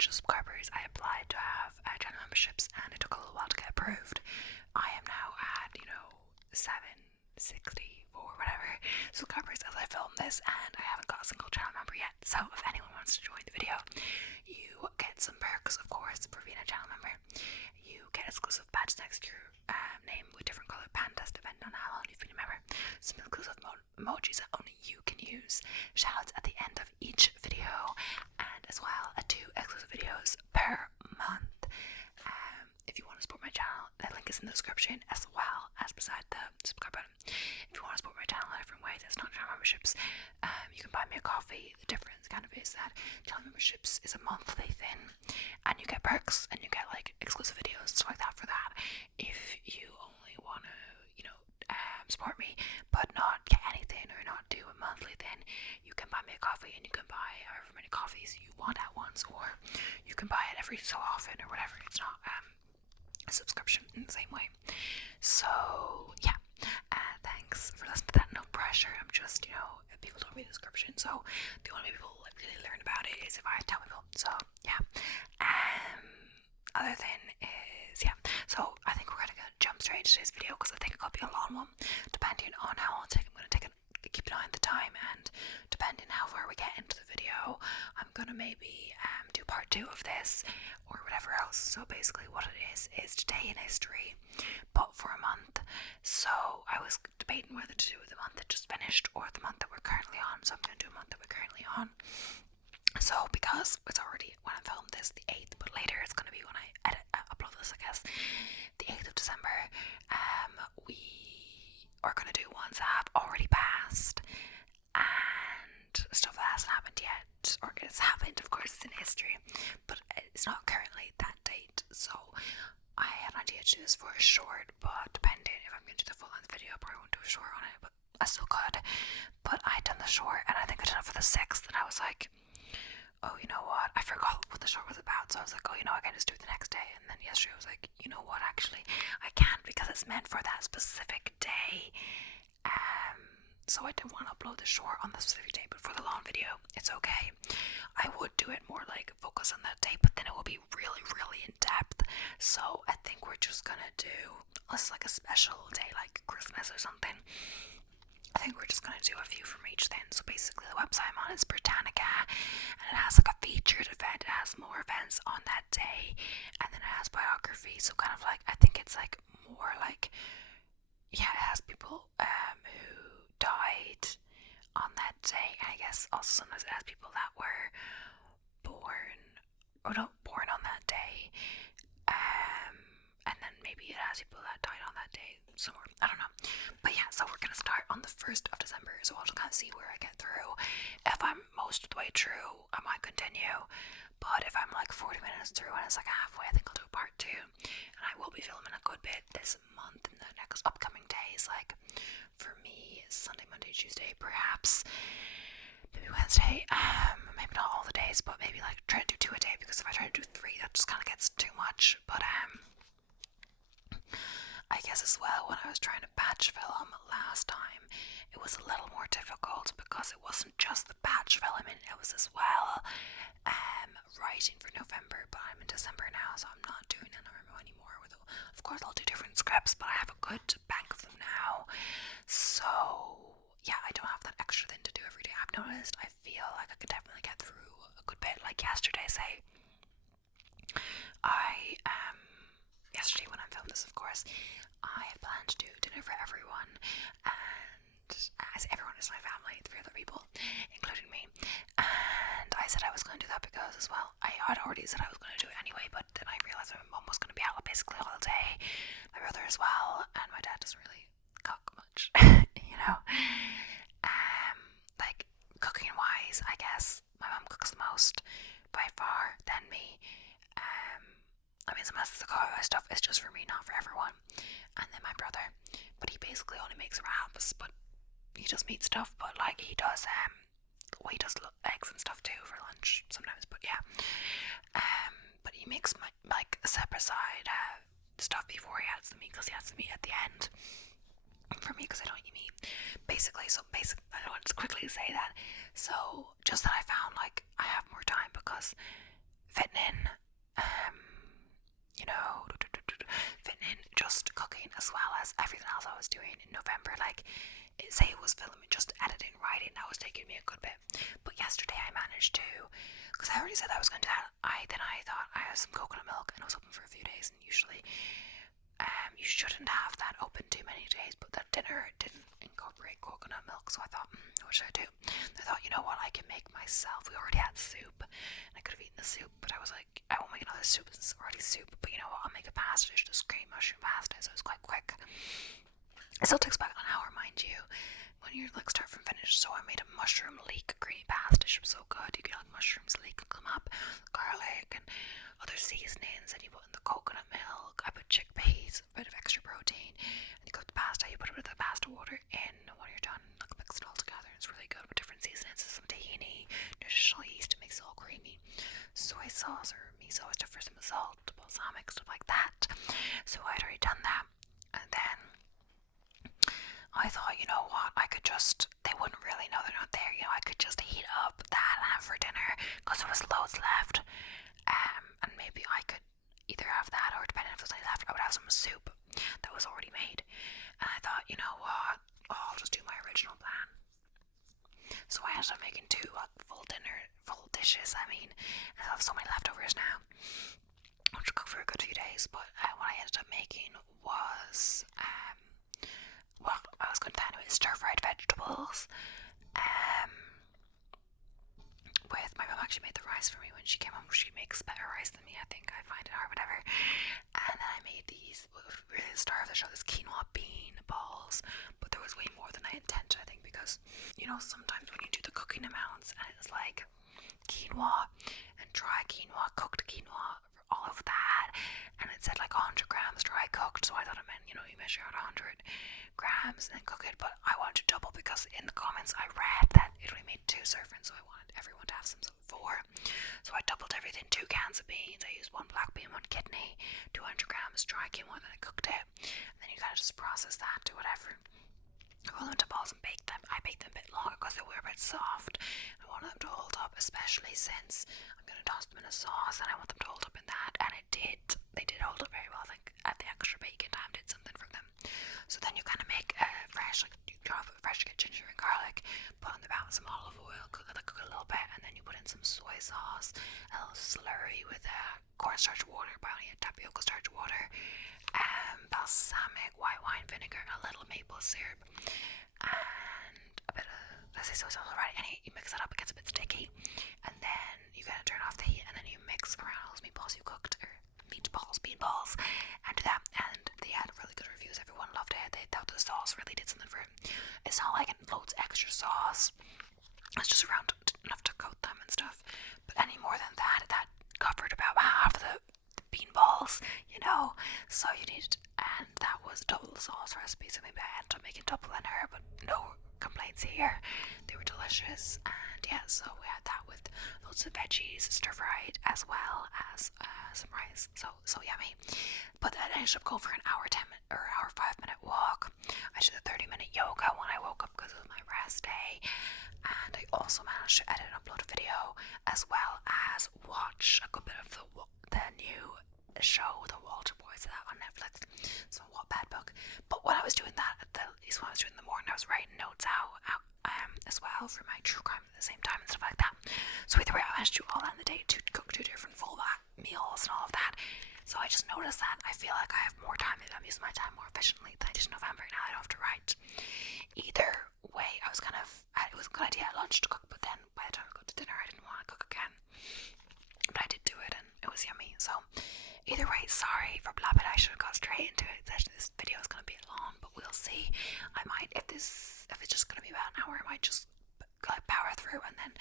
bunch of subscribers, I applied to have channel memberships, and it took a little while to get approved. I am now at 760 or whatever subscribers as I film this, and I haven't got a single channel member yet. So if anyone wants to join the video, you get some perks, of course, for being a channel member. You get exclusive badges next to your name with different colored pandas depending on how long you've been a member. Some exclusive emojis that only you can use. Shoutouts at the end of each video, and as well 2 exclusive videos per month. If you want to support my channel, the link is in the description as well as beside the subscribe button. If you want to support my channel in a different way that's not channel memberships, you can buy me a coffee. The difference kind of is that channel memberships is a monthly thing, and you get perks and you get like exclusive videos and stuff like that for that. If you only want to, support me but not get anything or not do a monthly thing, you can buy me a coffee, and you can buy however many coffees you want at once, or you can buy it every so often or whatever. It's not a subscription in the same way. So yeah, thanks for listening to that. No pressure. I'm just, people don't read the description, so the only way people really learn about it is if I tell people. So yeah. Other thing is, so I think we're gonna jump straight into today's video because I think it could be a long one, depending on how long I'm gonna keep an eye on the time, and depending how far we get into the video, I'm gonna maybe do part 2 of this or whatever else. So basically what it is today in history, but for a month. So I was debating whether to do the month that just finished or the month that we're currently on, so I'm gonna do a month that we're currently on. So because it's already when I filmed this the 8th, but later it's gonna be when I upload this, I guess, the 8th of December. We are gonna do ones that have already passed and stuff that hasn't happened yet, or it's happened, of course, it's in history, but it's not currently that date. So I had an idea to do this for a short, but depending if I'm going to do the full length video, I probably won't do a short on it, but I still could. But I had done the short, and I think I did it for the 6th, and I was like, oh, you know what, I forgot what the short was about, so I was like, oh, I can just do it the next day. And then yesterday I was like, you know what, actually I can't, because it's meant for that specific day. So I didn't want to upload the short on the specific day, but for the long video, it's okay. I would do it more like focus on that day, but then it will be really, really in depth. So I think we're just gonna do, unless it's like a special day like Christmas or something, I think we're just gonna do a few from each thing. So basically the website I'm on is Britannica, and it has like a featured event. It has more events on that day, and then it has biography. So kind of like, I think it's like more like, it has people who died on that day, and I guess also sometimes it has people that were born on that day, and then maybe it has people that died on that day somewhere, I don't know. But yeah, so we're gonna start on the 1st of December, so I'll just kind of see where I get through. If I'm most of the way through, I might continue, but if I'm like 40 minutes through and it's like halfway, I think I'll do a part 2. And I will be filming a good bit this month in the next upcoming days. Like for me, Sunday, Monday, Tuesday, perhaps maybe Wednesday, maybe not all the days, but maybe like try to do 2 a day, because if I try to do 3, that just kind of gets too much. But I guess as well, when I was trying to batch film last time, it was a little more difficult because it wasn't just the batch filming, it was as well writing for November. But I'm in December now, so I'm not doing NaNoWriMo anymore. Of course I'll do different scripts, but I have a good bank of them now. So yeah, I don't have that extra thing to do every day. I've noticed I feel like I could definitely get through a good bit. Like yesterday, say yesterday when I filmed this, of course, I had planned to do dinner for everyone, and as everyone is my family, 3 other people, including me, and I said I was going to do that because, as well, I had already said I was going to do it anyway, but then I realised my mum was going to be out basically all day, my brother as well, and my dad doesn't really cook much, like cooking wise, I guess my mum cooks the most by far than me. I mean, some of the stuff is just for me, not for everyone. And then my brother, but he basically only makes wraps, but he does meat stuff, but like he does eggs and stuff too for lunch sometimes. But yeah, but he makes like a separate side stuff before he adds the meat, because he adds the meat at the end for me, because I don't eat meat. Basically, I want to quickly say that. So just that I found like I have more time because fitting in, you know, fitting in just cooking as well as everything else I was doing in November. Like, say it was filming, just editing, writing, that was taking me a good bit. But yesterday I managed to, because I already said I was going to do that, I thought I had some coconut milk and I was open for a few days, and usually you shouldn't have that open too many days, but that dinner didn't incorporate coconut milk, so I thought, what should I do? I thought, you know what, I can make myself. We already had soup, and I could have eaten the soup, but I was like, I won't make another soup, it's already soup, but you know what, I'll make a pasta dish, just green mushroom pasta, so it was quite quick. It still takes about an hour, mind you, when you're like start from finish. So I made a mushroom leek green pasta dish. It was so good. You get like mushrooms leek come up, garlic and other seasonings, and you put in the coconut milk. I put chickpeas, a bit of extra protein, and you cook the pasta. You put a bit of the pasta water in when you're done, like mix it all together. It's really good with different seasonings, some tahini, traditional yeast. It makes it all creamy. Soy sauce or miso is different, some salt, balsamic, stuff like that. So I'd already done that, and then I thought, you know what, I could just, they wouldn't really know they're not there, you know, I could just heat up that and have for dinner, because there was loads left, and maybe I could either have that, or depending if there's any left, I would have some soup that was already made, and I thought, you know what, I'll just do my original plan. So I ended up making two full dishes, and I have so many leftovers now. I'll just cook for a good few days, but what I ended up making was, well, I was going to anyway, stir-fried vegetables, with my mum actually made the rice for me when she came home. She makes better rice than me, I think. I find it hard, whatever. And then I made these, really starved to show this quinoa bean balls, but there was way more than I intended, I think, because, you know, sometimes when you do the cooking amounts, and it's like quinoa and dry quinoa, cooked quinoa, all of that, and it said like 100 grams dry cooked, so I thought it meant, you know, you measure out 100 grams and then cook it, but I wanted to double, because in the comments I read that it only made 2 servings, so I wanted everyone to have some 4. So I doubled everything, 2 cans of beans, I used 1 black bean, 1 kidney, 200 grams dry quinoa, and then I cooked it, and then you kind of just process that, do whatever. Roll them into balls and bake them. I baked them a bit longer because they were a bit soft. I wanted them to hold up, especially since I'm going to toss them in a sauce, and I want them to hold up in that, and it did. They did hold up very well. I think at the extra baking time did something for them. So then you kind of make fresh, like you chop fresh ginger and garlic, put on the bottom some olive oil, cook it a little bit, and then you put in some soy sauce, a little slurry with cornstarch water, bionic tapioca starch water, balsamic white wine vinegar, a little maple syrup, and a bit of, let's say soy sauce already, and you mix it up, it gets a bit sticky, and then you kind of turn off the heat, and then you mix around all those meatballs you cooked, or bean balls, and do that, and they had really good reviews. Everyone loved it. They thought the sauce really did something for it. It's not like it loads extra sauce, it's just around enough to coat them and stuff, but any more than that, that covered about half the bean balls, you know, so you needed, and that was double the sauce recipe, so maybe I ended up making double in her, but no complaints here. They were delicious, and yeah, so we had that with loads of veggies, stir-fried, as well as some rice, so yummy. But that ended up going for an hour 5-minute walk. I did a 30-minute yoga when I woke up because it was my rest day, and I also managed to edit and upload a video, as well as watch a good bit of the new show, The Walter Boys, that on Netflix. It's a Wattpad book. But when I was doing that, at least when I was doing it in the morning, I was writing notes out as well for my true crime at the same time and stuff like that. So either way, I managed to do all that in the day, to cook 2 different full meals and all of that. So I just noticed that I feel like I have more time, maybe I'm using my time more efficiently than I did in November. Now I don't have to write. Either way, it was a good idea at lunch to cook, but then by the time I got to dinner, I didn't want to cook again. But I did do it, and it was yummy. So either way, sorry for blabbing. I should have got straight into it. This video is going to be long, but we'll see. I might, if it's just going to be about an hour, I might just power through and then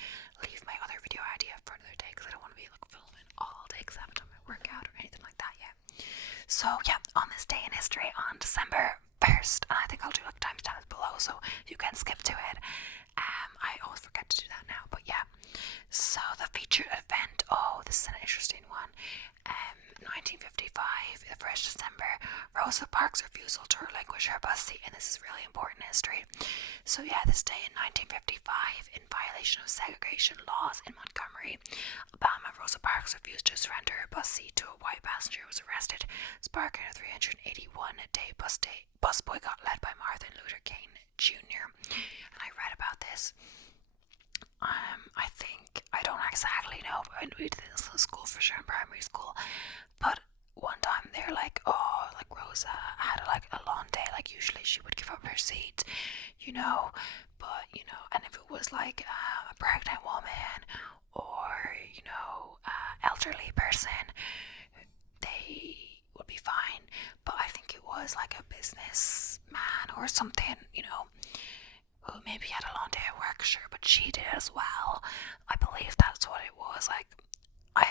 leave my other video idea for another day, because I don't want to be like filming all day because I haven't done my workout or anything like that yet. So yeah, on this day in history, on December 1st, and I think I'll do like timestamps below so you can skip to it. I always forget to do that now, but yeah. So the featured event oh, this is an interesting one. 1955, the 1st of December, Rosa Parks' refusal to relinquish her bus seat, and this is really important history. So yeah, this day in 1955, in violation of segregation laws in Montgomery, Alabama, Rosa Parks refused to surrender her bus seat to a white passenger who was arrested, sparking a 381-day bus boycott led by Martin Luther King Jr. And I read about this. I think, I don't exactly know, but we did this in school for sure, in primary school. But one time they're like, oh, like Rosa had a long day, like usually she would give up her seat, but and if it was like a pregnant woman or elderly person, they would be fine. But I think it was like a businessman or something, who maybe had a long day at work, sure, but she did as well. I believe that's what it was. Like, I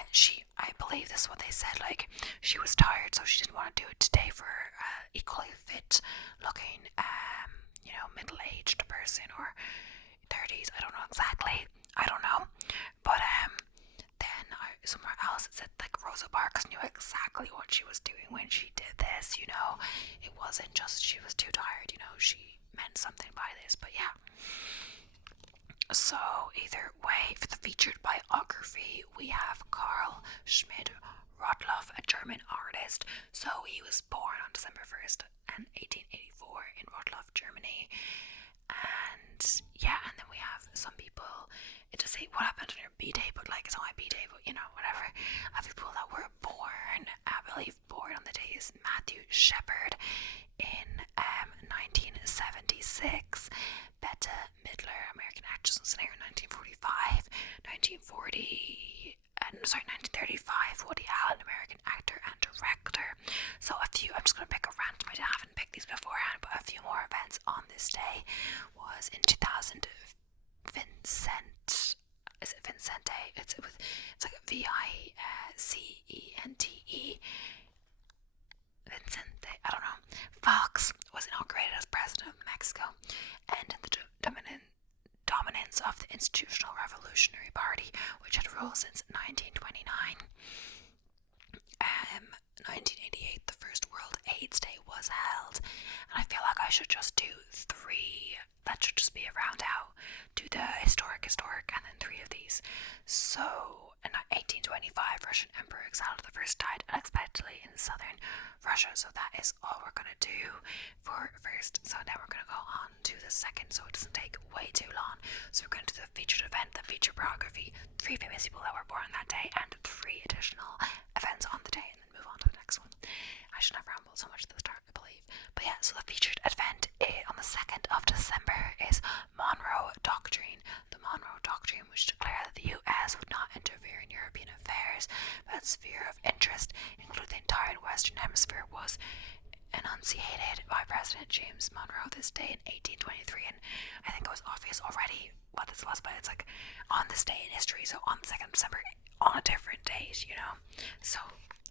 believe this is what they said. Like, she was tired, so she didn't want to do it today for equally fit looking, middle-aged person or 30s. I don't know exactly. I don't know, but then somewhere else it said like Rosa Parks knew exactly what she was doing when she did this. It wasn't just she was too tired. She meant something by this. But yeah. So either way, for the featured biography, we have Karl Schmidt Rottluff, a German artist. So he was born on December 1st, 1884 in Rottluff, Germany. And yeah, and then we have some people, it just say what happened on your B-Day, but like it's not my B-Day, but whatever. People that were born, I believe born on the day is Matthew Shepard in 1976, Bette Midler, American actress and singer, 1945, 1935, Woody Allen, American actor and director. So I'm just going to pick a random, I haven't picked these beforehand, but a few more events on this day was in 2000, Vincent, is it Vincente? It's like a Vicente, Vincente, I don't know. Fox was inaugurated as president of Mexico, and the dominance of the Institutional Revolutionary Party, which had ruled since 1929. 1988, the first World AIDS Day was held, and I feel like I should just do three. That should just be a round out. Do the historic, and then three of these. So, in 1825, Russian Emperor Alexander I died unexpectedly in southern Russia. So that is all we're gonna do for first. So now we're gonna go on to the second, so it doesn't take way too long. So we're going to do the featured event, the featured biography, 3 famous people that were born that day, and 3 additional events on the day, and then move on to the next one. I shouldn't have rambled so much at the start, I believe. But yeah, so the featured event on the 2nd of December is Monroe Doctrine. The Monroe Doctrine, which declared that the US would not interfere in European affairs, but its sphere of interest, including the entire Western Hemisphere, was enunciated by President James Monroe this day in 1823. And I think it was obvious already what this was, but it's like on this day in history, so on the 2nd of December, on a different date, So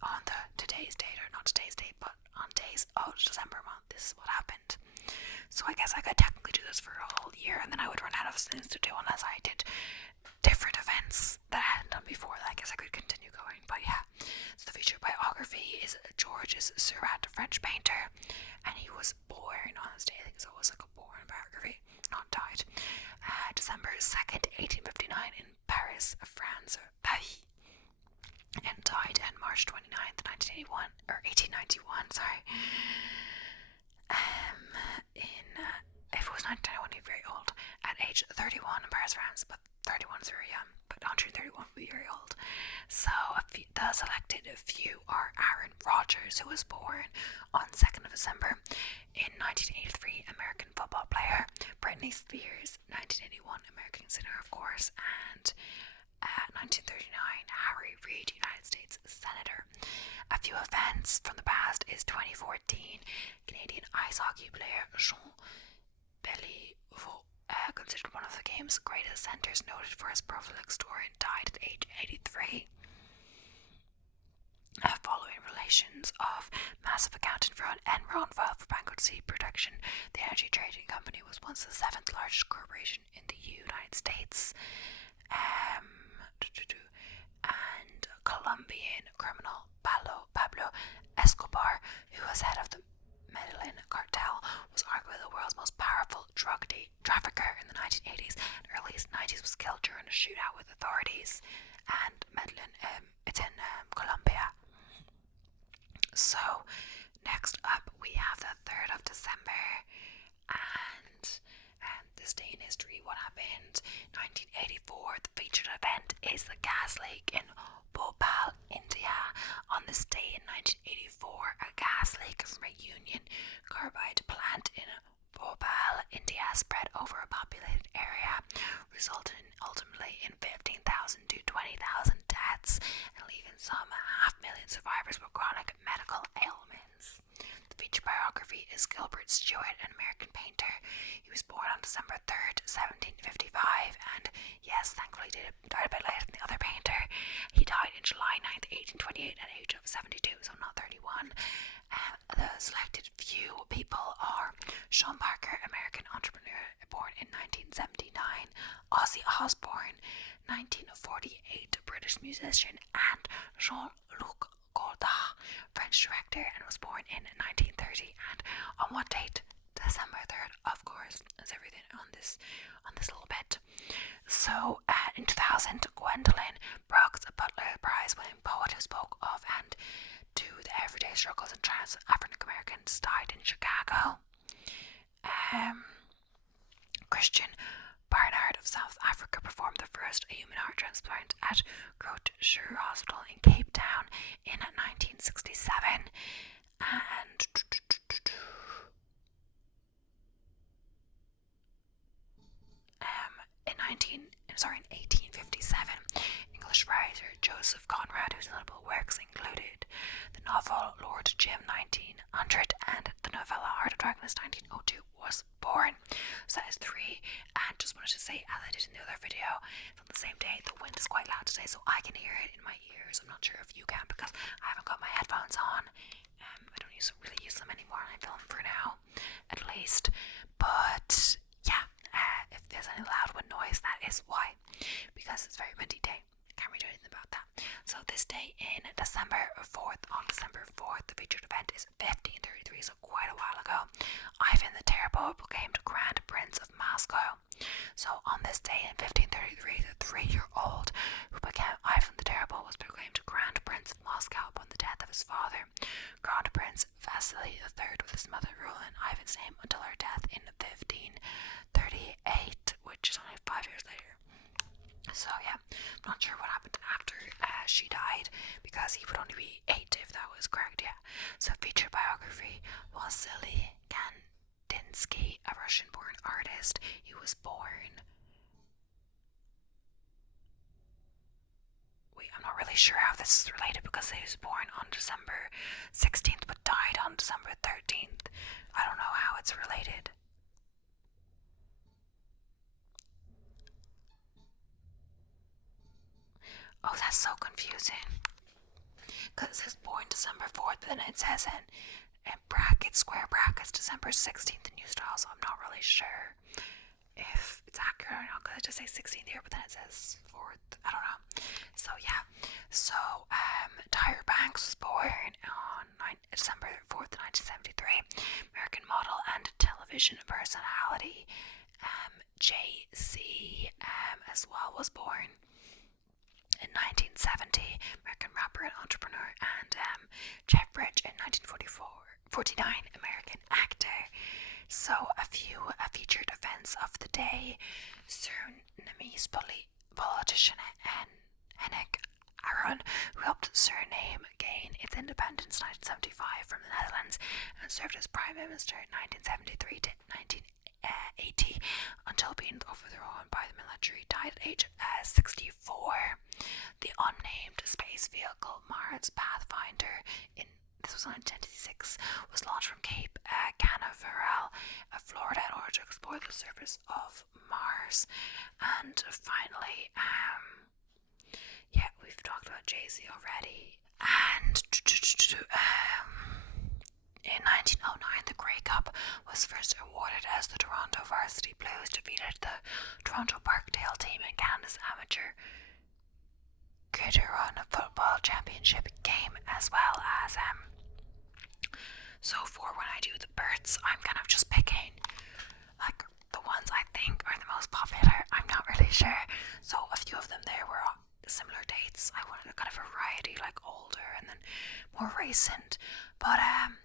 on today's date, or not today's date, but on days of December month, this is what happened. So I guess I could technically do this for a whole year, and then I would run out of things to do unless I did different events that I hadn't done before. I guess I could continue going, but yeah. So the featured biography is Georges Seurat, a French painter, and he was born on this day. I think so. It was like a born biography, not died. December 2nd, 1859 in Paris, France, Paris, and died on March 29th, 1981, or 1891, sorry. If it was 1991, he'd be very old. At age 31 in Paris, France, but 31 is very young, but 131 would be very old. So the selected few are Aaron Rodgers, who was born on 2nd of December in 1983, American football player. Britney Spears, 1981, American singer, of course, and 1939, Harry Reid, United States Senator. A few events from the past is 2014, Canadian ice hockey player Jean Béliveau, considered one of the game's greatest centers, noted for his prolific story, died at age 83. Following revelations of massive accounting fraud, Enron filed for bankruptcy protection. The energy trading company was once the 7th largest corporation in the United States. And Colombian criminal Pablo Escobar, who was head of the Medellin cartel, was arguably the world's most powerful drug trafficker in the 1980s and early 90s, was killed during a shootout with authorities. And Medellin, it's in Colombia. So next up we have the 3rd of December, and this day in history, what happened? 1984, the featured event is the gas leak in Bhopal, India. On this day in 1984, a gas leak from a Union Carbide plant in Bhopal, India spread over a populated area, resulting ultimately in 15,000 to 20,000 deaths and leaving some 500,000 survivors with chronic medical ailments. The feature biography is Gilbert Stuart, an American painter. He was born on December 3rd, 1755, and yes, thankfully died a bit later than the other painter. He died in July 9th, 1828 at the age of 72, so not 31. The selected few people are Sean Parker, American entrepreneur, born in 1979, Ozzy Osbourne, 1948, British musician, and Jean-Luc Godard, French director, and was born in 1930. And on what date? December 3rd, of course, as everything on this little bit. So in 2000, Gwendolyn Brooks, a Butler Prize-winning poet who spoke of and to the everyday struggles and trans African Americans, died in Chicago. Christian Barnard of South Africa performed the first human heart transplant at Groote Schuur Hospital in Cape Town in 1967. And in 1857, English writer Joseph Conrad, whose notable works included the novel Lord Jim 1900 and the novella Heart of Darkness 1902, was born. So that is 3. And just wanted to say, as I did in the other video, it's on the same day. The wind is quite loud today, so I can hear it in my ears. I'm not sure if you can because I haven't got my headphones on. I don't really use them anymore, and I film for now, at least. But yeah, if there's any loud wind noise, that is why, because it's a very windy day. I can't really do anything about that. So this day in December 4th, on December 4th, the featured event is 1533, so quite a while ago. Ivan the Terrible proclaimed Grand Prince of Moscow. So on this day in 1533, the 3-year-old who became Ivan the Terrible was proclaimed Grand Prince of Moscow upon the death of his father, Grand Prince Vasily III, with his mother ruling Ivan's name until her death in 1538, which is only 5 years later. So yeah, I'm not sure what happened after she died, because he would only be 8 if that was correct, yeah. So feature biography, Vasily Kandinsky, a Russian-born artist. He was born... I'm not really sure how this is related, because he was born on December 16th but died on December 13th. I don't know how it's related. Oh, that's so confusing. Because it says born December 4th, but then it says in brackets, square brackets, December 16th in new style, so I'm not really sure if it's accurate or not, because it just says 16th here, but then it says 4th. I don't know. So yeah. So Tyra Banks was born on December 4th, 1973. American model and television personality. Jay-Z as well was born in 1970, American rapper and entrepreneur, and Jeff Bridges in 1949, American actor. So a few featured events of the day. Surinamese politician Henk Aaron, who helped Suriname gain its independence in 1975 from the Netherlands and served as Prime Minister in 1973 to 1980 until being overthrown by the military, died at age 64. The unnamed space vehicle Mars Pathfinder, this was in 1996, was launched from Cape Canaveral, Florida, in order to explore the surface of Mars. And finally, yeah, we've talked about Jay-Z already. And in 1909, the Grey Cup was first awarded as the Toronto Varsity Blues defeated the Toronto Parkdale team in Canada's amateur Pt.1 football championship game, as well as so for when I do the births, I'm kind of just picking like the ones I think are the most popular. I'm not really sure. So a few of them there were on similar dates. I wanted a kind of variety, like older and then more recent. But I'm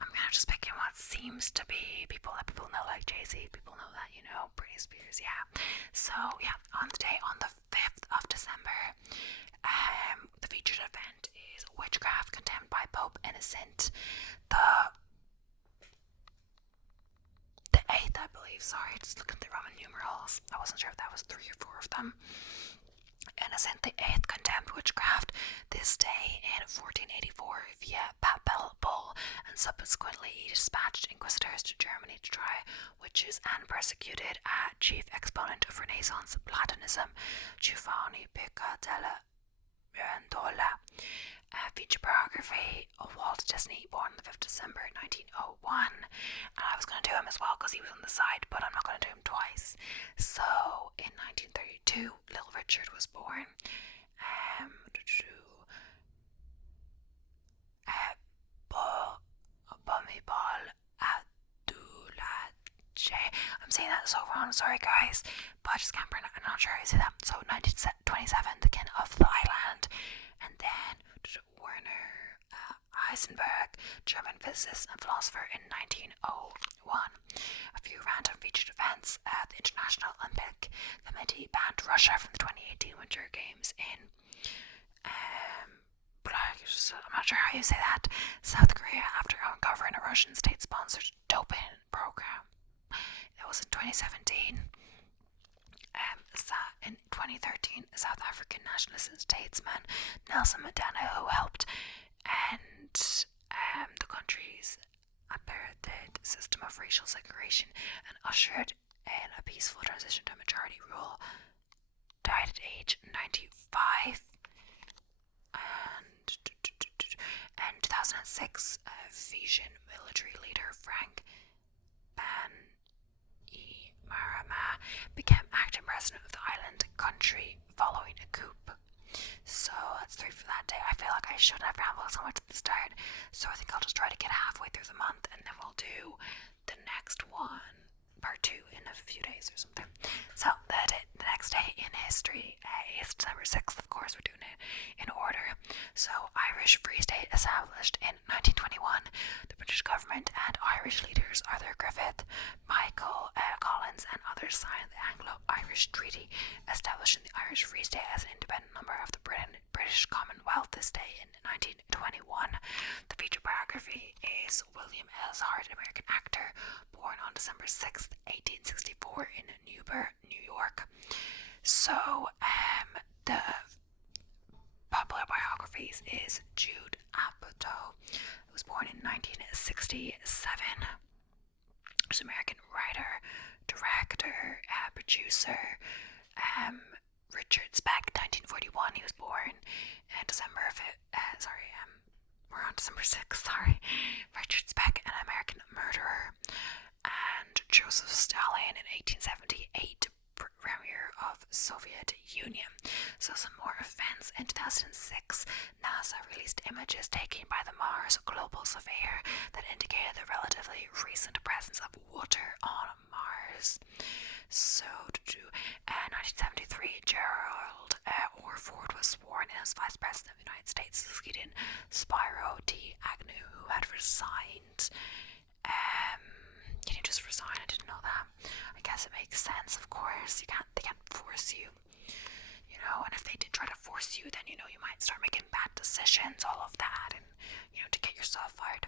kind of just picking what seems to be people that people know, like Jay-Z. People know that, Britney Spears, yeah. So yeah, on the day on the 5th of December, the featured event is Witchcraft Condemned by Pope Innocent the 8th, I believe. Sorry, just looking at the Roman numerals. I wasn't sure if that was 3 or 4 of them. Innocent the 8th condemned witchcraft this day in 1484 via papal bull, and subsequently he dispatched inquisitors to Germany to try witches and persecuted a chief exponent of Renaissance Platonism, Giovanni Piccadella Mirandola. Feature biography of Walt Disney, born on the 5th of December 1901. And I was going to do him as well because he was on the side, but I'm not going to do him twice. So in 1932, Little Richard was born. I'm saying that so wrong, sorry guys, but I just can't pronounce. I'm not sure how you say that. So 1927, the King of Thailand, and then Werner Heisenberg, German physicist and philosopher, in 1901. A few random featured events. The International Olympic Committee banned Russia from the 2018 Winter Games in I'm not sure how you say that, South Korea, after uncovering a Russian state-sponsored doping program. That was in 2017. In 2013, South African nationalist statesman Nelson Mandela, who helped end the country's apartheid system of racial segregation and ushered in a peaceful transition to majority rule, died at age 95. And 2006, Fijian military leader Frank Bainimarama became acting president of the island country following a coup. So that's 3 for that day. I feel like I shouldn't have rambled so much at the start, so I think I'll just try to get halfway through the month and then we'll do the next one, part 2, in a few days or something. So the next day in history is December 6th. Of course, we're doing it in order. So Irish Free State established in 1921. The British government and Irish leaders Arthur Griffith, Michael Collins and others signed the Anglo-Irish Treaty establishing the Irish Free State as an independent member of the British Commonwealth this day in 1921. The feature biography is William S. Hart, an American actor born on December 6th, 1864 in Newburgh, New York. So the popular biographies is Jude Apatow, who was born in 1967. He's an American writer, director, producer. Richard Speck, 1941. He was born December 5th. We're on December 6th. Sorry. Richard Speck, an American murderer, and Joseph Stalin in 1878. Premier of Soviet Union. So some more events. In 2006, NASA released images taken by the Mars Global Surveyor that indicated the relatively recent presence of water on Mars. So, 1973, Gerald Orford was sworn in as Vice President of the United States, succeeding Spiro T. Agnew, who had resigned. Can you just resign? I didn't know that. I guess it makes sense, of course. They can't force you, and if they did try to force you, then, you might start making bad decisions, all of that, and, to get yourself fired.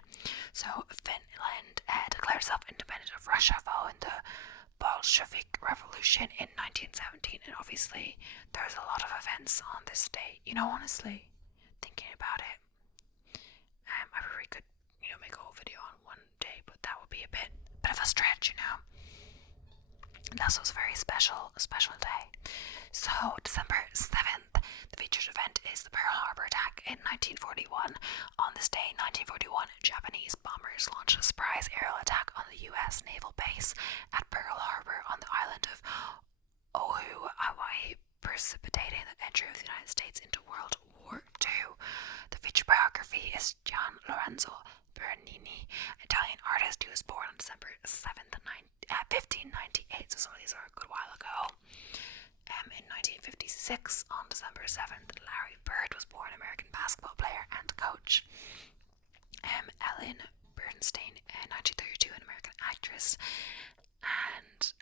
So, Finland declared itself independent of Russia following the Bolshevik Revolution in 1917, and obviously, there's a lot of events on this day, honestly, thinking about it. I probably could, make a whole video on one day, but that would be a bit of a stretch, This was a very special day. So, December 7th, the featured event is the Pearl Harbor attack in 1941. On this day, 1941, Japanese bombers launched a surprise aerial attack on the U.S. naval base at Pearl Harbor on the island of Oahu, Hawaii. precipitating the entry of the United States into World War II. The feature biography is Gian Lorenzo Bernini, Italian artist who was born on December 7th, 1598, so some of these are a good while ago. In 1956, on December 7th, Larry Bird was born, American basketball player and coach. Ellen Bernstein, 1932, an American actress, and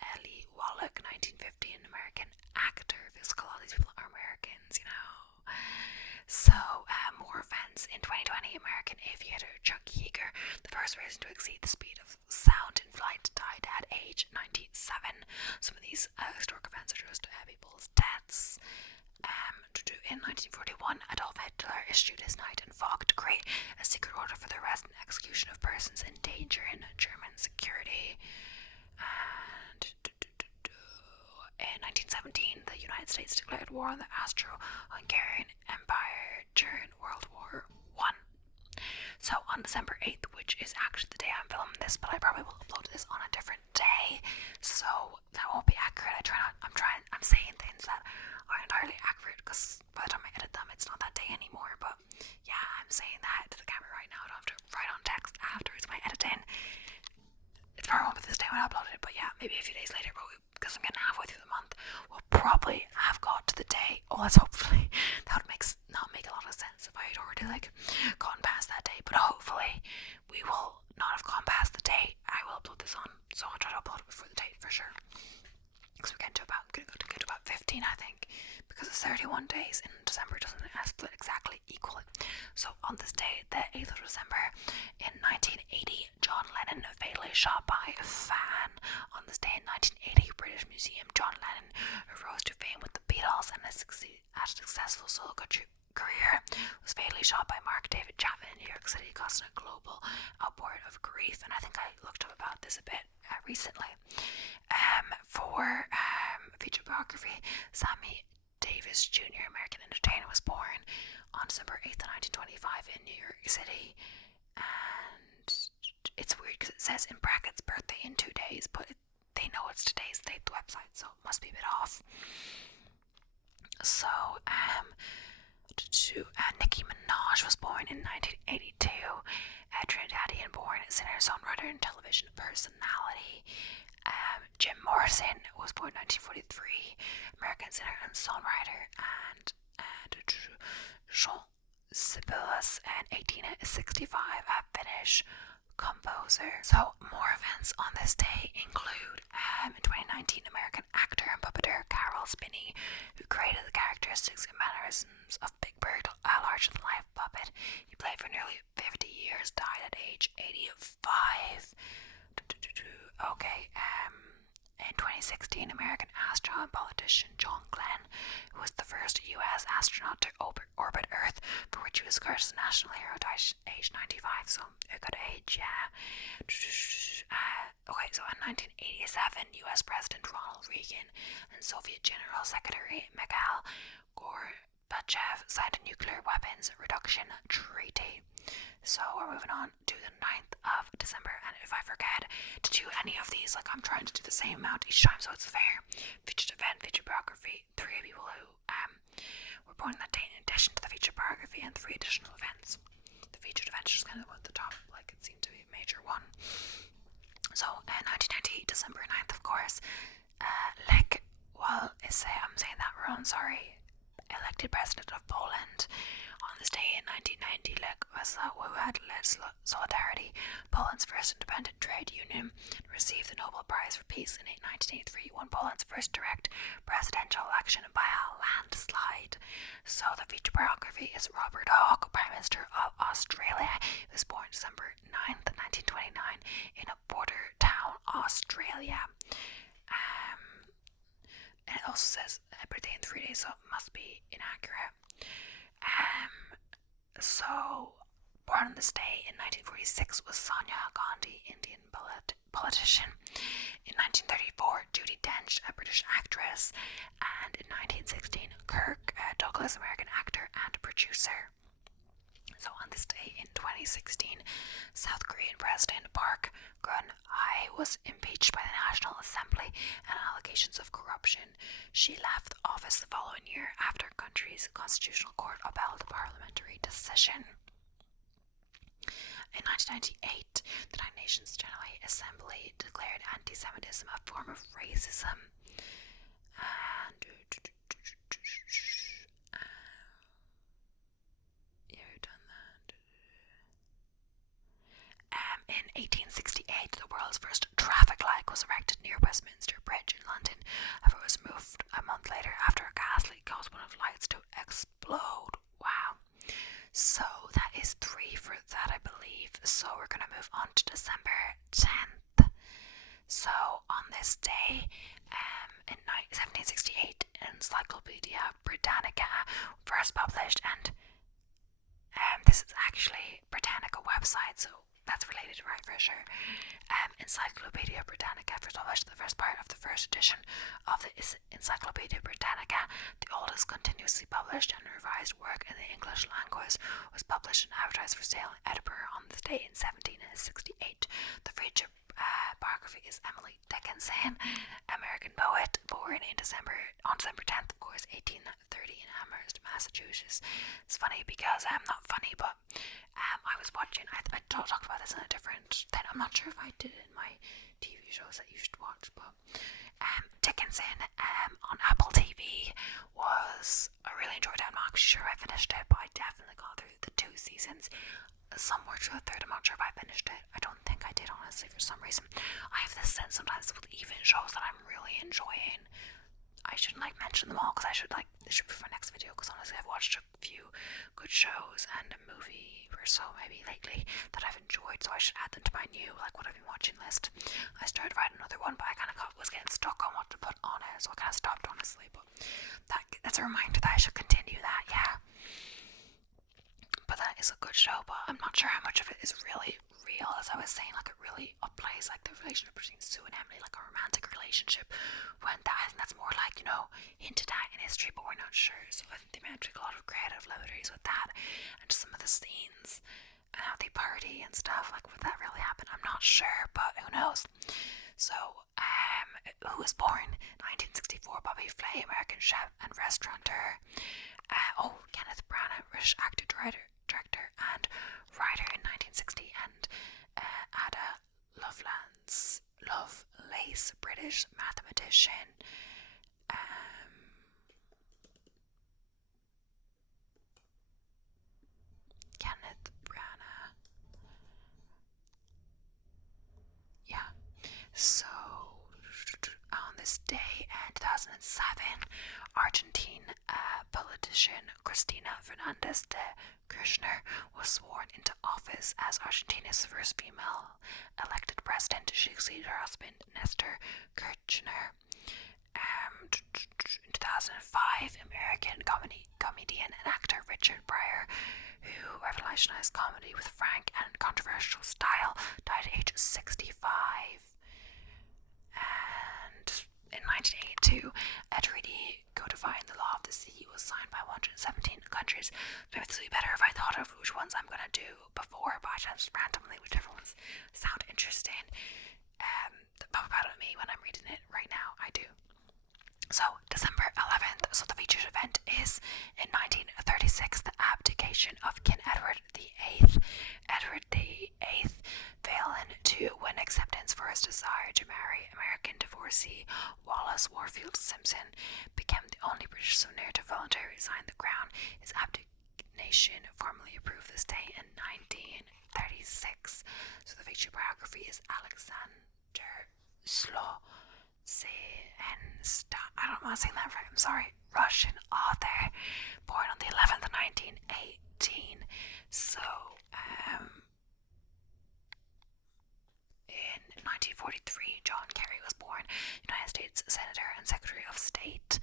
Ellie Wallach, 1950, an American actor. Physical, all these people are Americans, you know. So, more events. In 2020, American aviator Chuck Yeager, the first person to exceed the speed of sound in flight, died at age 97. Some of these historic events are just people's deaths. In 1941, Adolf Hitler issued his Night and Fog decree, a secret order for the arrest and execution of persons endangering German security. And in 1917, the United States declared war on the Austro-Hungarian Empire during World War I. So on December 8th, which is actually the day I'm filming this, but I probably will upload this on a different day, so that won't be accurate. I'm saying things that aren't entirely accurate because by the time I edit them, it's not that day anymore. But yeah, I'm saying that to the camera right now. I don't have to write on text afterwards my editing. It's probably won't be this day when I upload it, but yeah, maybe a few days later. But because I'm getting halfway through the month, we'll probably have got to the day. Oh, let's hopefully. That would not make a lot of sense if I had already gone past that day. But hopefully, we will not have gone past the date I will upload this on. So I'll try to upload it before the date for sure. Because we're getting to about 15, I think, because it's 31 days in December doesn't split exactly equally. So on this day, the 8th of December in 1980, John Lennon fatally shot by a fan. On this day in 1980, British Museum, John Lennon, who rose to fame with the Beatles and a successful solo career, was fatally shot by Mark David Chapman in New York City, causing a global outpouring of grief. And I think I looked up about this a bit recently. For feature biography, Sammy Davis Jr., American entertainer, was born on December 8th, 1925 in New York City. And it's weird because it says in brackets birthday in 2 days, but they know it's today's date, the website, so it must be a bit off. So, Nicki Minaj was born in 1982. Trinidadian born singer, songwriter, and television personality. Jim Morrison was born in 1943, American singer and songwriter, and Jean Sibelius in 1865, a Finnish composer. So more events on this day include in 2019, American actor and puppeteer Carol Spinney, who created the characteristics and mannerisms of Big Bird, a larger-than-life puppet he played for nearly 50 years, died at age 85. Okay, in 2016, American astronaut and politician John Glenn, who was the first U.S. astronaut to orbit Earth, for which he was scored as a national hero, died at age 95, so a good age, yeah. Okay, so in 1987, U.S. President Ronald Reagan and Soviet General Secretary Mikhail Gorbachev signed a nuclear weapons reduction treaty. So we're moving on to the 9th of December, and if I forget to do any of these, I'm trying to do the same amount each time so it's fair. Featured event, featured biography, 3 people who were born on that date in addition to the featured biography, and 3 additional events. The featured event is just kind of at the top, it seemed to be a major one. So 1998, December 9th, of course, I'm saying that wrong, sorry, elected president of Poland. On this day in 1990, Lech Wałęsa, who had led Solidarity, Poland's first independent trade union, received the Nobel Prize for Peace in 1983, won Poland's first direct presidential election by a landslide. So the feature biography is Robert Hawke, Prime Minister of Australia. He was born December 9th, 1929 in a border town, Australia. And it also says birthday in 3 days, so it must be inaccurate. So, born on this day in 1946 was Sonia Gandhi, Indian politician. In 1934, Judi Dench, a British actress. And in 1916, Kirk Douglas, American actor and producer. So on this day in 2016, 2016, South Korean President Park Geun-hye was impeached by the National Assembly on allegations of corruption. She left office the following year after the country's constitutional court upheld a parliamentary decision. In 1998, the United Nations General Assembly declared anti-Semitism a form of racism. And we've done that. In 1868, the world's first traffic light was erected near Westminster Bridge in London. However, it was moved a month later after a gas leak caused one of the lights to explode. Wow. So that is 3 for that, I believe. So we're going to move on to December 10th. So on this day, in 1768, Encyclopedia Britannica first published, and this is actually Britannica website, so that's related, right, for sure. Encyclopedia Britannica first published the first part of the first edition of the Encyclopedia Britannica. The oldest continuously published and revised work in the English language was published and advertised for sale in Edinburgh on this day in 1768. The feature biography is Emily Dickinson, American poet, born on December 10th, of course, 1830 in Amherst, Massachusetts. It's funny because not funny, but I was watching. I talked about this in a different thing. I'm not sure if I did it in my TV shows that you should watch, but Dickinson on Apple TV was, I really enjoyed it. I'm not actually sure I finished it, but I definitely got through the 2 seasons. Somewhere through a third, I'm not sure if I finished it. I don't think I did, honestly, for some reason. I have this sense sometimes with even shows that I'm really enjoying, I shouldn't mention them all, because this should be for my next video, because honestly I've watched a few good shows and a movie or so maybe lately that I've enjoyed, so I should add them to my new what I've been watching list. I started writing another one, but I kind of was getting stuck on what to put on it, so I kind of stopped, honestly, but that's a reminder that I should continue that, yeah. But that is a good show, but I'm not sure how much of it is really real. As I was saying, it really upplays the relationship between Sue and Emily, a romantic relationship, when that's more hinted at in history, but we're not sure. So I think they might take a lot of creative liberties with that, and just some of the scenes and how they party and stuff. Would that really happen? I'm not sure, but who knows. So who was born 1964? Bobby Flay, American chef and restaurateur. Kenneth Branagh, British actor, director and writer in 1960, and Ada Lovelace, British mathematician. Kenneth Branagh. Yeah. So on this day in 2007, Argentine politician Cristina Fernandez de Kirchner was sworn into office as Argentina's first female elected president. She succeeded her husband Nestor Kirchner. In 2005, American comedian and actor Richard Pryor, who revolutionized comedy with frank and controversial style, died at age 65. And in 1982, a treaty codifying the law of the sea was signed by 117 countries. Maybe this would be better if I thought of which ones I'm going to do before, but I just randomly, whichever ones sound interesting. Pop out at me when I'm reading it right now. I do. So, December 11th, so the featured event is in 1936, the abdication of King Edward VIII. Edward VIII, failing to win acceptance for his desire to marry American divorcee Wallace Warfield Simpson, became the only British souvenir to voluntarily resign the crown. His abdication formally approved this day in 1936. So the featured biography is Alexander Sloan. I don't know how to say that right, I'm sorry. Russian author, born on the 11th of 1918. So, in 1943, John Kerry was born, United States Senator and Secretary of State.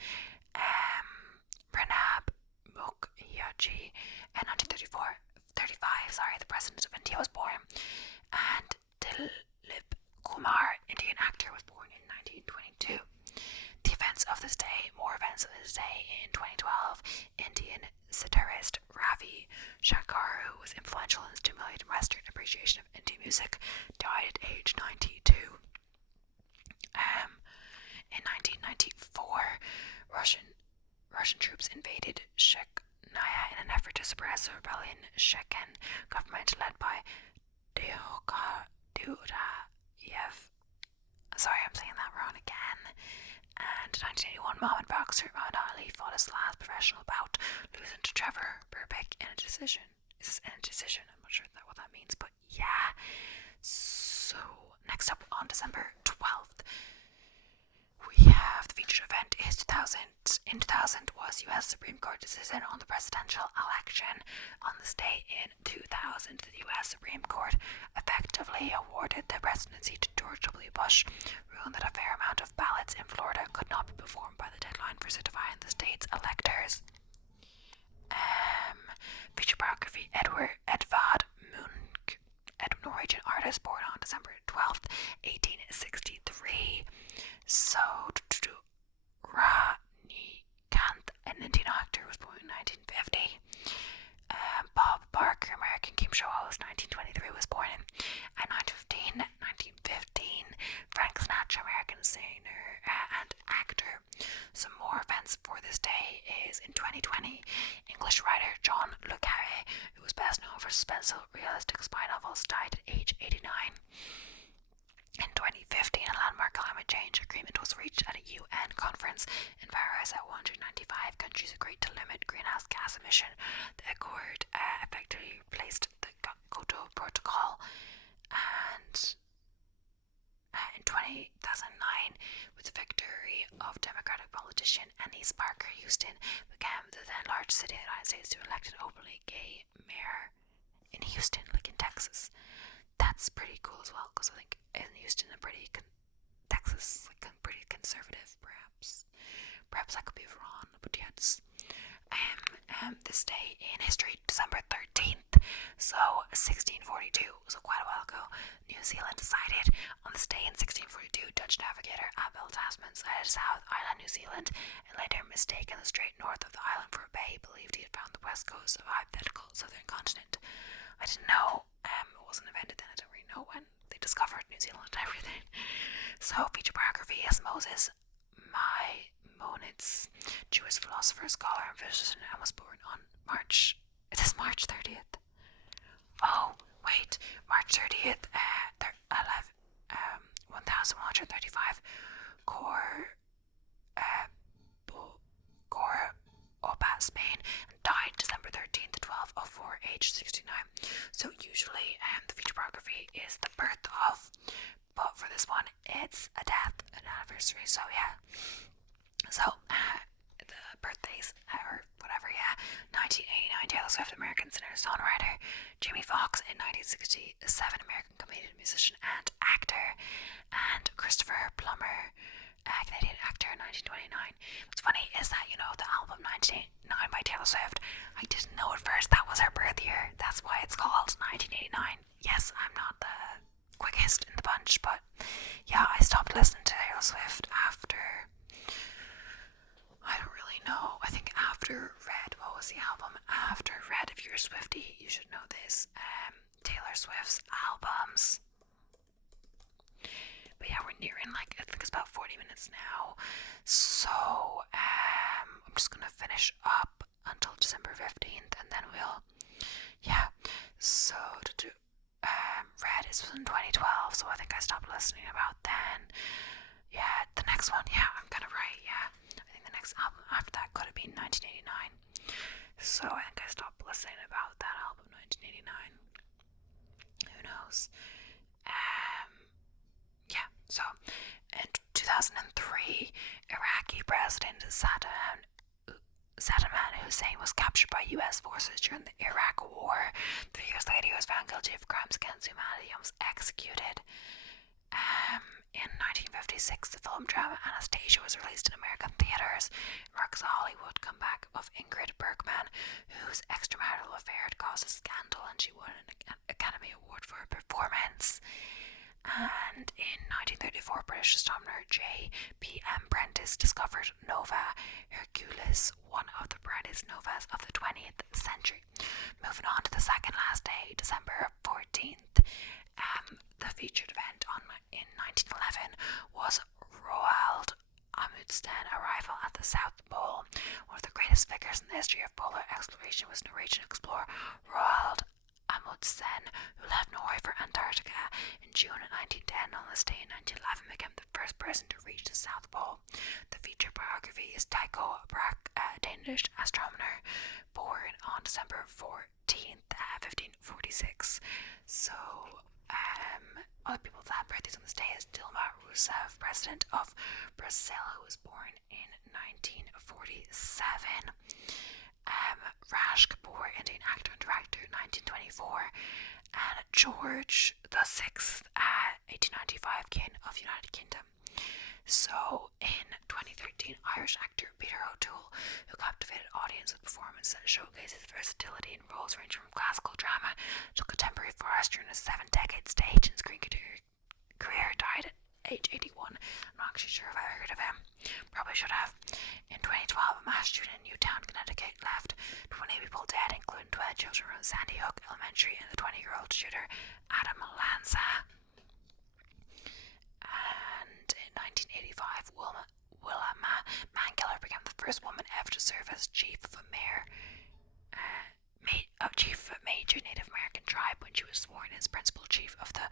Pranab Mukherjee, in 1935, the President of India was born. And Dilip Kumar, Indian actor, was born in 1922. The events of this day, more events of this day in 2012, Indian satirist Ravi Shankar, who was influential in stimulating Western appreciation of indie music, died at age 92. In 1994, Russian troops invaded Chechnya in an effort to suppress a rebellion. Chechen government led by Durayev. Sorry, I'm saying that wrong again. And in 1981, Muhammad boxer Muhammad Ali fought his last professional bout, losing to Trevor Berbick in a decision. Is this in a decision? I'm not sure what that means, but yeah. So, next up on December 12th, we have the featured event is 2000. In 2000 was U.S. Supreme Court decision on the presidential election. On this day in 2000, the U.S. Supreme Court effectively awarded the presidency to George W. Bush, ruling that a fair amount of ballots in Florida could not be performed by the deadline for certifying the state's electors. Feature biography: Edvard Munch, Norwegian artist born on December 12th, 1863. So, Rajnikant, an Indian actor, was born in 1950. Bob Barker, American game show host, 1923, was born in 1915. Frank Sinatra, American singer and actor. Some more events for this day is in 2020, English writer John Le Carré, who was best known for suspenseful realistic spy novels, died at age 89. In 2015, a landmark climate change agreement was reached at a UN conference in Paris at 195 countries agreed to limit greenhouse gas emission. The accord effectively replaced the Kyoto Protocol, and in 2009, with the victory of Democratic politician Annise Parker, Houston became the then largest city in the United States to elect an openly gay mayor in Houston, like in Texas. That's pretty cool as well, because I think in Houston, Texas, like pretty conservative, perhaps. Perhaps I could be wrong, but yeah, it's, this day in history, December 13th, so 1642, so quite a while ago, New Zealand decided. On this day in 1642, Dutch navigator Abel Tasman sighted South Island, New Zealand, and later mistaken the strait north of the island for a bay, believed he had found the west coast of a hypothetical southern continent. I didn't know, it wasn't invented then, I don't really know when they discovered New Zealand and everything. So, feature biography is Moses Maimonides, Jewish philosopher, scholar, and physician, and was born on March 30th. Oh, wait, March 30th, 1135, Cordoba, Spain, and died December 13th, 1204, age 69. So usually the feature biography is the birth of, but for this one it's a death, an anniversary, so yeah. So the birthdays or whatever, yeah. 1989, Taylor Swift, American singer-songwriter. Jamie Foxx in 1967, American comedian, musician, and actor. And Christopher Plummer, Canadian actor, 1929. What's funny is that, the album 1989 by Taylor Swift, I didn't know at first that was her birth year. That's why it's called 1989. Yes, I'm not the quickest in the bunch, but yeah, I stopped listening to Taylor Swift after, I don't really know, I think after Red. What was the album after Red? If you're a Swiftie, you should know this. Taylor Swift's albums. But yeah, we're nearing, I think it's about 40 minutes now. So, I'm just gonna finish up until December 15th, and then so to do, Red is in 2012, so I think I stopped listening about then. Yeah, the next one, yeah, I'm kind of right, yeah. I think the next album after that could have been 1989. So I think I stopped listening about that album, 1989. Who knows? Yeah, so in 2003, Iraqi President Saddam Hussein was captured by US forces during the Iraq War. 3 years later, he was found guilty of crimes against humanity and was executed. In 1956, the film drama Anastasia was released in American theaters. It marks the Hollywood comeback of Ingrid Bergman, whose extramarital affair had caused a scandal, and she won an Academy Award for her performance. And in 1934, British astronomer J.P.M. Prentice discovered Nova Herculis, one of the brightest novas of the 20th century. Moving on to the second last December 14th. The featured event in 1911 was Roald Amundsen arrival at the South Pole. One of the greatest figures in the history of polar exploration was Norwegian explorer Roald Amundsen, who left Norway for Antarctica in June 1910. On this day in 1911, became the first person to reach the South Pole. The featured biography is Tycho Brahe, a Danish astronomer born on December 14th, 1546. So, other people that have birthdays on this day is Dilma Rousseff, president of Brazil, who was born in 1947. Raj Kapoor, Indian actor and director, 1924. And George VI, 1895, King of United Kingdom. So, in 2013, Irish actor Peter O'Toole, who captivated audience with performances that showcase his versatility in roles ranging from classical drama to contemporary farce during his 7-decade stage and screen career, died at age 81. I'm not actually sure if I heard of him. Probably should have. In 2012, a mass shooting in Newtown, Connecticut left 20 people dead, including 12 children from Sandy Hook Elementary and the 20-year-old shooter Adam Lanza. And in 1985, Wilma Mankiller became the first woman ever to serve as chief of a major Native American tribe when she was sworn as principal chief of the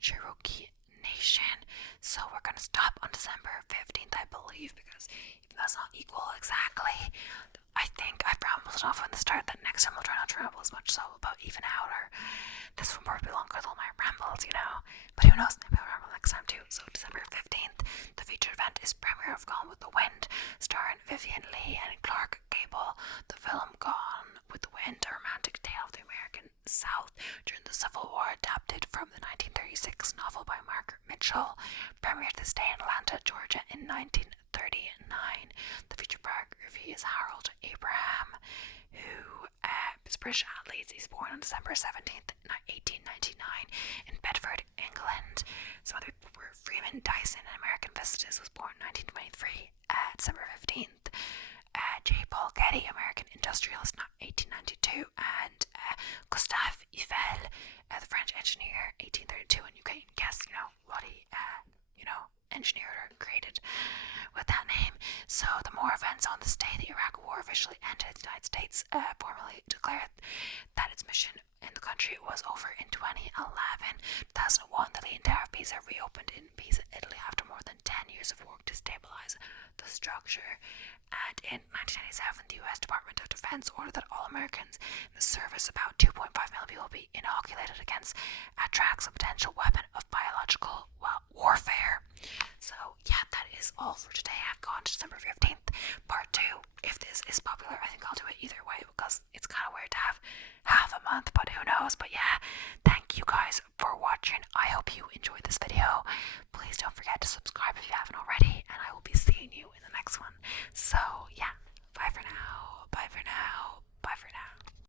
Cherokee Nation. So we're going to stop on December 15th, I believe, because even though it's not equal exactly, I think I've rambled enough from the start that next time I'll try not to ramble as much, so about even out, or this will probably be longer than all my rambles, but who knows, maybe I'll ramble next time too. So December 15th, the featured event is premiere of Gone with the Wind, starring Vivian Leigh and Clark Gable. The film Gone with the Wind, a romantic tale of the American South during the Civil War, adapted from the 1936 novel by Margaret Mitchell, premiered this day in Atlanta, Georgia in 1939. The featured biography is Harold Abraham, who is a British athlete. He's born on December 17th, 1899 in Bedford, England. Some other people were Freeman Dyson, an American physicist, was born in 1923, December 15th. J. Paul Getty, American industrialist, 1892, and Gustave Eiffel, the French engineer, 1832. And you can guess, what he, engineered or created with that name. So the more events on this day, the Iraq War officially ended. The United States formally declared that its mission in the country was over in 2011. 2001, the Leaning Tower of Pisa reopened in Pisa, Italy, after more than 10 years of work to stabilize the structure. And in 1997, the U.S. Department of Defense ordered that all Americans in the service, about 2.5 million people, be inoculated against Anthrax, a potential weapon of biological warfare. So yeah, that is all for today. I've gone to December 15th, part 2. If this is popular, I think I'll do it either way, because it's kind of weird to have half a month, but who knows. But yeah, thank you guys for watching. I hope you enjoyed this video. Please don't forget to subscribe if you haven't already, and I will be seeing you in the next one. So yeah, bye for now, bye for now, bye for now.